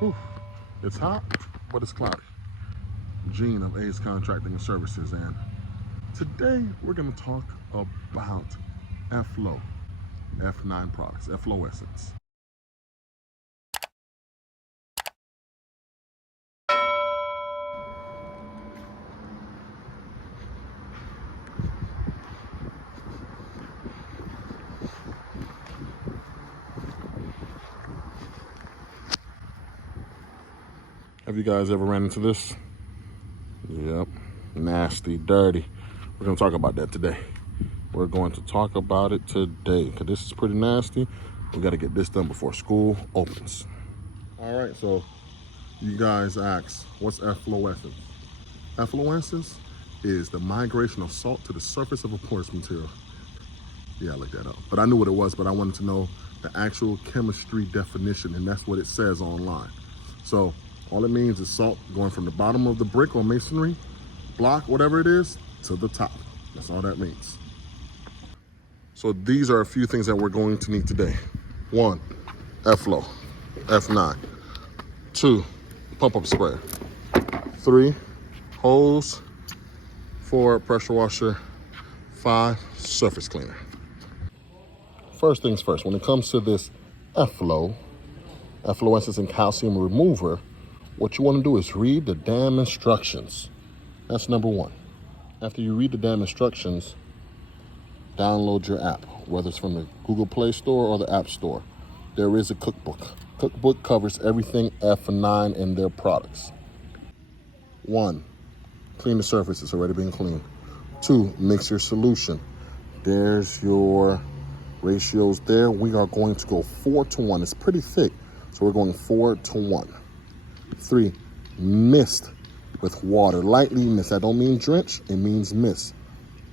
Whew. It's hot, but it's cloudy. Gene of A's Contracting and Services, and today we're going to talk about Efflo, F9 products, Efflorescence. Have you guys ever ran into this? Yep, nasty, dirty. We're going to talk about that today. We're going to talk about it today because this is pretty nasty. We got to get this done before school opens. All right, so you guys ask, what's efflorescence? Efflorescence is the migration of salt to the surface of a porous material. Yeah, I looked that up. But I knew what it was, but I wanted to know the actual chemistry definition, and that's what it says online. So all it means is salt going from the bottom of the brick or masonry block, whatever it is, to the top. That's all that means. So these are a few things that we're going to need today. 1, Efflo, F9. 2, pump-up sprayer. 3, hose. 4, pressure washer. 5, surface cleaner. First things first, when it comes to this efflorescence and calcium remover, what you want to do is read the damn instructions. That's number 1. After you read the damn instructions, download your app, whether it's from the Google Play Store or the App Store. There is a cookbook. Cookbook covers everything F9 and their products. 1, clean the surface. It's already been cleaned. 2, mix your solution. There's your ratios there. We are going to go 4-to-1. It's pretty thick, so we're going 4-to-1. 3, mist with water. Lightly mist. That don't mean drench, it means mist.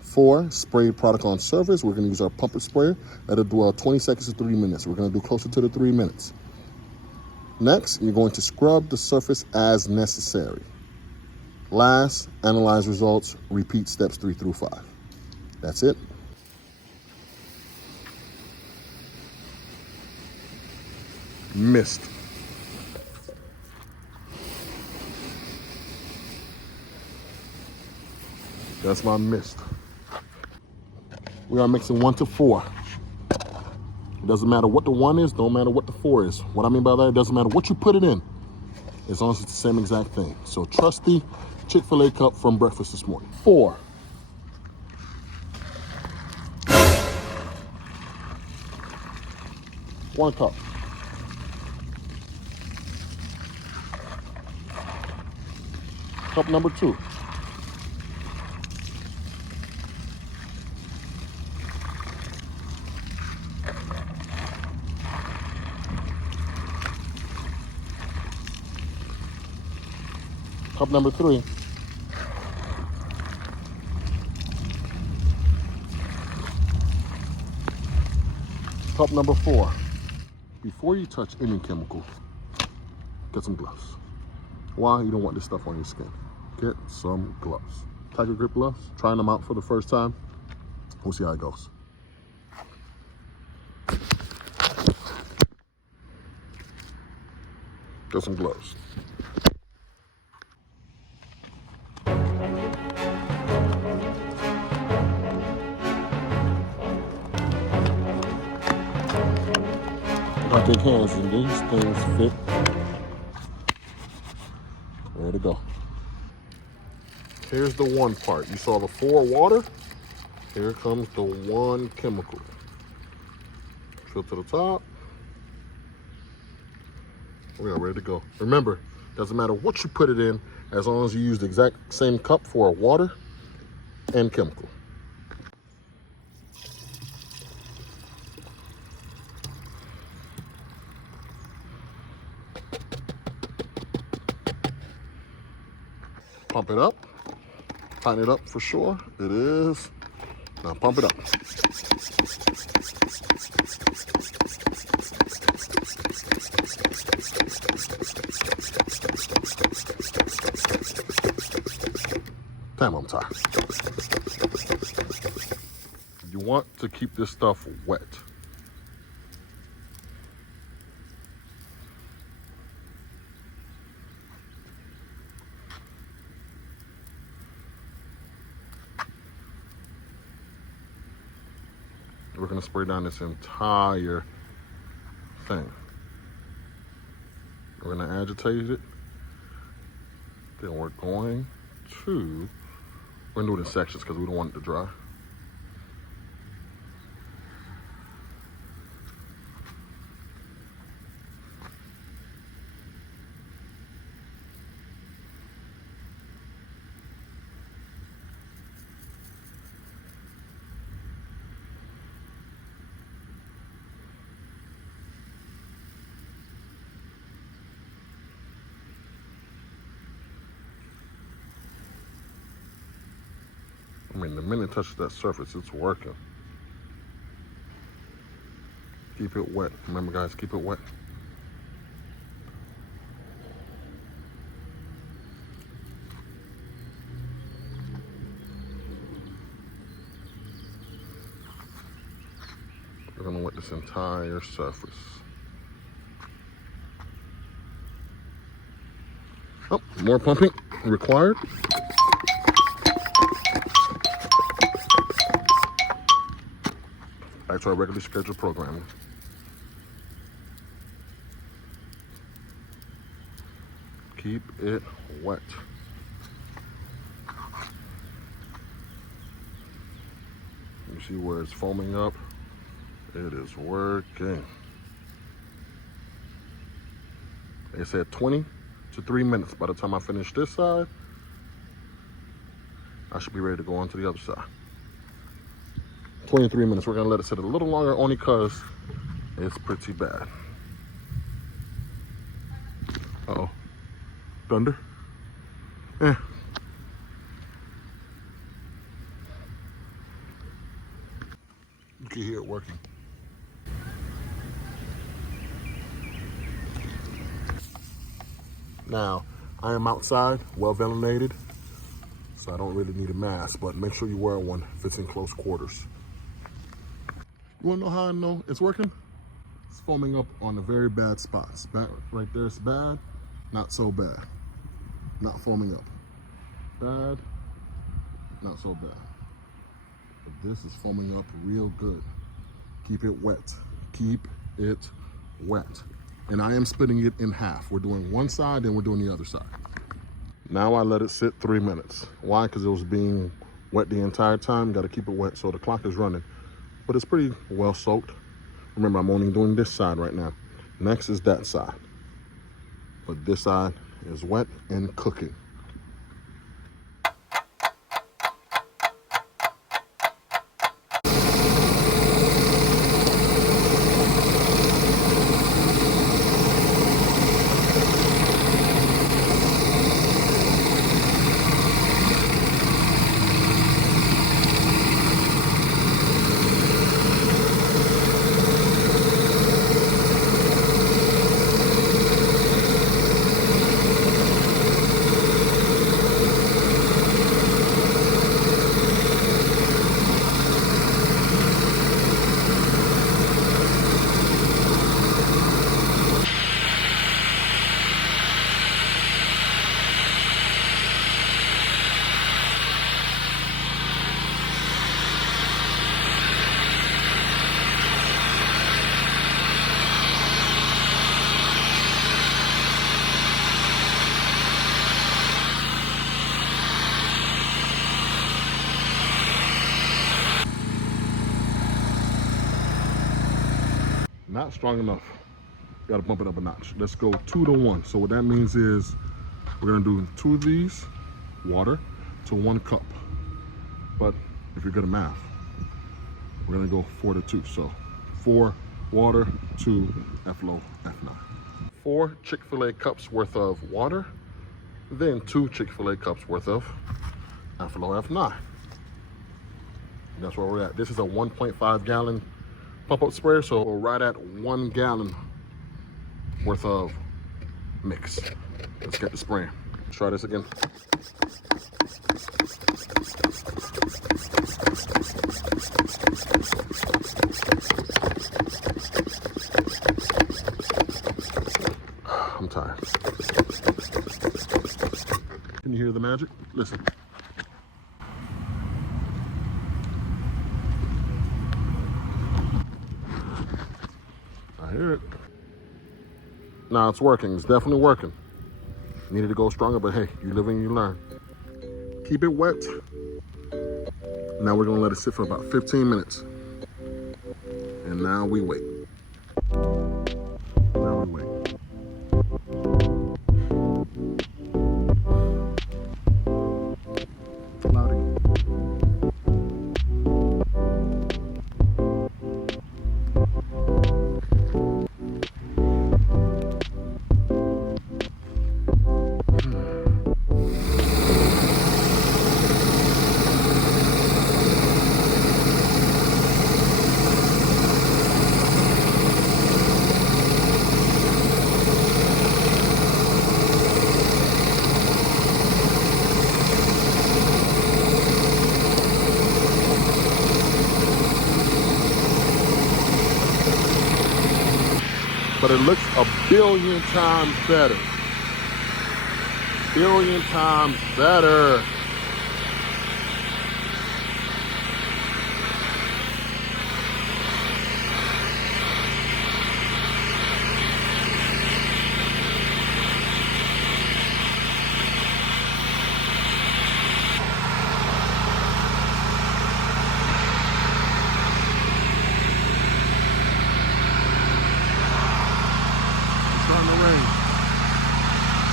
4, spray product on surface. We're going to use our pump sprayer. That'll do 20 seconds to 3 minutes. We're going to do closer to the 3 minutes. Next, you're going to scrub the surface as necessary. Last, analyze results. Repeat steps 3 through 5. That's it. Mist. That's my mist. We are mixing 1 to 4. It doesn't matter what the 1 is, don't matter what the 4 is. What I mean by that, it doesn't matter what you put it in, as long as it's the same exact thing. So trusty Chick-fil-A cup from breakfast this morning. 4. 1 cup. Cup number 2. Cup number 3. Cup number 4. Before you touch any chemical, get some gloves. Why? You don't want this stuff on your skin. Get some gloves. Tiger grip gloves. Trying them out for the first time. We'll see how it goes. Get some gloves. Take hands and these things fit. Ready to go. Here's the 1 part. You saw the 4 water. Here comes the 1 chemical. Fill to the top. We are ready to go. Remember, doesn't matter what you put it in, as long as you use the exact same cup for water and chemical. Pump it up. Tighten it up for sure. It is. Now pump it up. Damn, I'm tired. You want to keep this stuff wet. We're gonna spray down this entire thing. We're gonna agitate it. Then we're going to do it in sections because we don't want it to dry. I mean, the minute it touches that surface, it's working. Keep it wet. Remember, guys, keep it wet. We're gonna wet this entire surface. Oh, more pumping required. Back to our regularly scheduled programming. Keep it wet. You see where it's foaming up? It is working. They said 20 to 3 minutes. By the time I finish this side, I should be ready to go on to the other side. 23 minutes. We're gonna let it sit a little longer only because it's pretty bad. Uh-oh. Thunder? Eh. You can hear it working. Now, I am outside, well ventilated, so I don't really need a mask, but make sure you wear one if it's in close quarters. You wanna know how I know it's working? It's foaming up on the very bad spots. Right there, it's bad, not so bad. Not foaming up. Bad, not so bad. But this is foaming up real good. Keep it wet. Keep it wet. And I am splitting it in half. We're doing one side, then we're doing the other side. Now I let it sit 3 minutes. Why? Because it was being wet the entire time. Got to keep it wet so the clock is running. But it's pretty well soaked. Remember, I'm only doing this side right now. Next is that side. But this side is wet and cooking. Not strong enough. Got to bump it up a notch. Let's go 2 to 1. So what that means is we're gonna do 2 of these water to 1 cup. But if you're good at math, we're gonna go 4 to 2. So 4 water, 2 Efflo F9. 4 Chick-fil-A cups worth of water, then 2 Chick-fil-A cups worth of Efflo F9. That's where we're at. This is a 1.5 gallon pump-up sprayer, so we're right at 1 gallon worth of mix. Let's get the spraying. Let's try this again. I'm tired. Can you hear the magic? Listen. hear it. Now it's working. It's definitely working. Needed to go stronger, but hey, you live and you learn. Keep it wet. Now we're gonna let it sit for about 15 minutes. And now we wait. Now we wait. Cloudy. But it looks a billion times better. Billion times better. Starting to rain.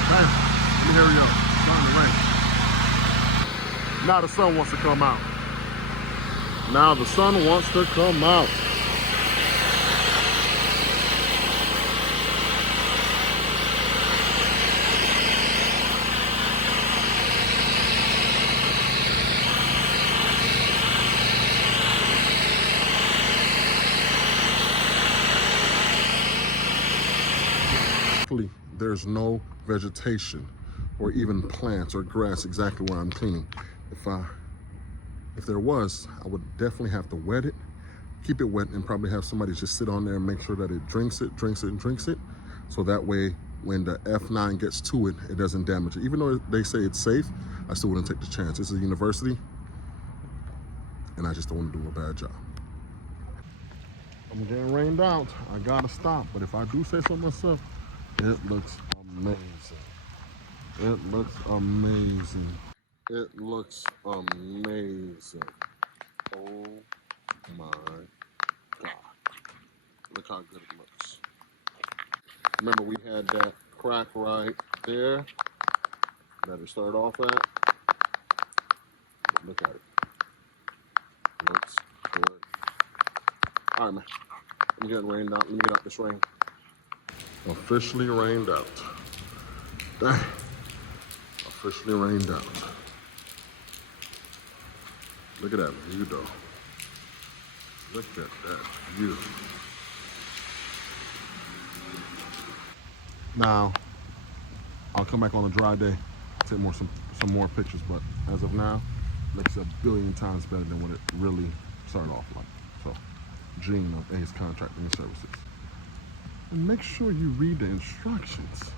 Okay, let me hurry up. Starting to rain. Now the sun wants to come out. Now the sun wants to come out. There's no vegetation or even plants or grass exactly where I'm cleaning. If there was, I would definitely have to wet it, keep it wet, and probably have somebody just sit on there and make sure that it drinks it. So that way, when the F9 gets to it, it doesn't damage it. Even though they say it's safe, I still wouldn't take the chance. It's a university, and I just don't want to do a bad job. I'm getting rained out. I gotta stop. But if I do say so myself, it looks amazing. It looks amazing. It looks amazing. Oh my God. Look how good it looks. Remember we had that crack right there that it started off at. Look at it. Looks good. All right, man. I'm getting rained out. Let me get out this rain. Officially rained out. Dang. Officially rained out. Look at that view though. Look at that view. Now, I'll come back on a dry day, take some more pictures, but as of now, it looks a billion times better than what it really started off like. So, Gene of Ace Contracting Services. And make sure you read the instructions.